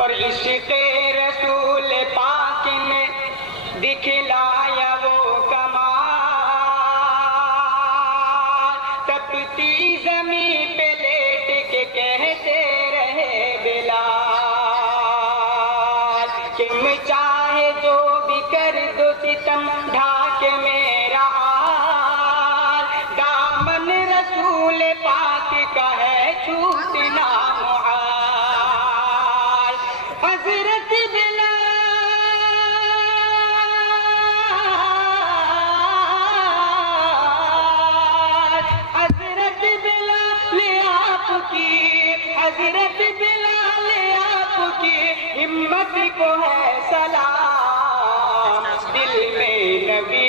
اور عشق رسول پاک نے دکھلایا وہ کمال، تپتی زمین پہ لیٹ کے کہتے رہے بلال کہ میں چاہے جو بھی کر دو ستم ڈھاک میرا حال، دامن رسول پاک کا ہے چھوٹنا محال۔ حضرت بلال آپ کی ہمت کو ہے سلام، دل میں نبی